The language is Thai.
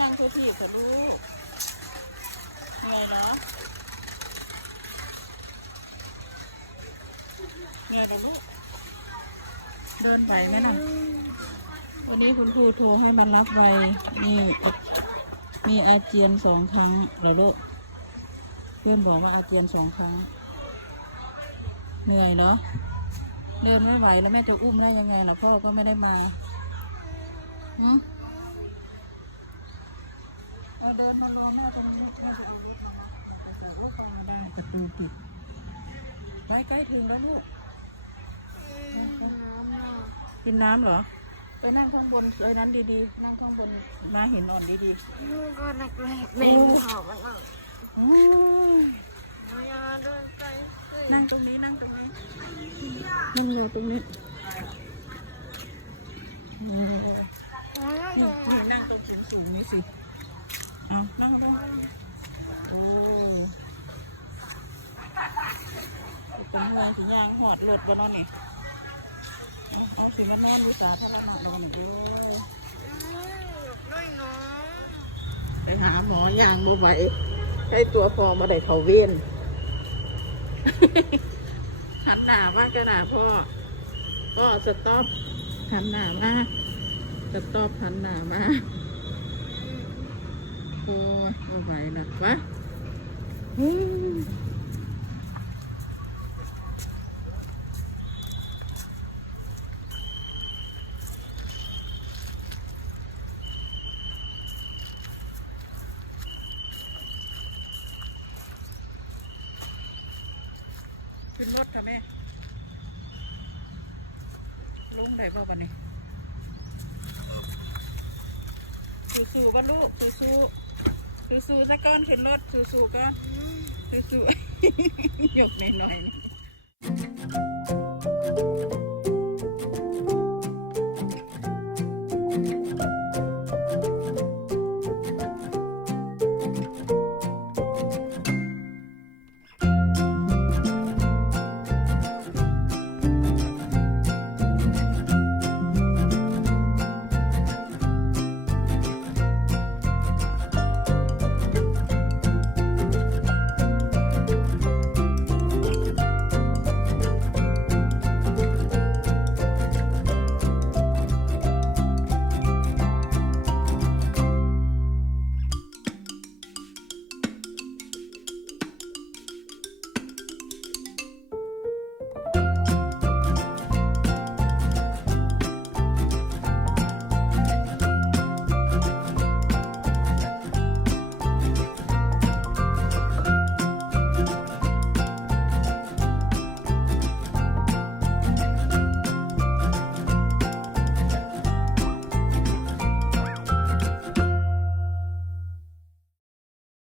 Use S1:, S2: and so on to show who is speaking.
S1: นั่งเพื่อที่กับลูกเหนื่อยเหรอเหนื่อยกับลูกเดินไหวไหมน่ะวันนี้คุณครูโทรให้มารับไวนี่มีอาเจียนสองครั้งเหรอลูกเพื่อนบอกว่าอาเจียนสองครั้ง เหนื่อยเนาะเดินไม่ไหวแล้วแม่จะอุ้มได้ยังไงล่ะพ่อก็ไม่ได้มาฮะเอา เดินมารอแม่ตรงนี้แม่จะเอารถมาแต่ว่าเข้าได้ประตูปิดใกล้ใกล้ถึงแล้วลูกกินน้ำเหรอไปนั่งข้างบนเอ้นั้นดีๆ นั่งข้างบนมาเห็นนอนดี
S2: ลูกก็นักแรกในภูเขามันนั่ง
S1: ๆอืม
S2: มายาเดินไปเฮ้ย
S1: นั่งตรงนี้นั่งตรงนี้นั่งรอตรงนี้เออ
S2: โอ้ย
S1: นี่นั่งตรงสูงสูงๆนี่สิ เอานั่งตรงโอ้เป็นเมืองสิย่างหอดรถบนนอนนี่เอาสิมานนอนวิสาทารณะลงนี่ด้วย
S2: น้อยน้อง
S1: ไปหาหมอย่างบ่ไหวให้ตัวพอมาได้เขาเวียนหันหน้ามากันหนาพ่อพ่อสต็อปหันหน้ามาสต็อปหันหน้ามา โอ้ยบ่ไหวนะวะขึ้นรถค่ะแม่ลงได้บ่บันนี้สู้ๆบ้าลูกสู้ๆ สู้ๆสักก้อนขึ้นรถสู้ๆก็สู้ๆยกหน่อยๆ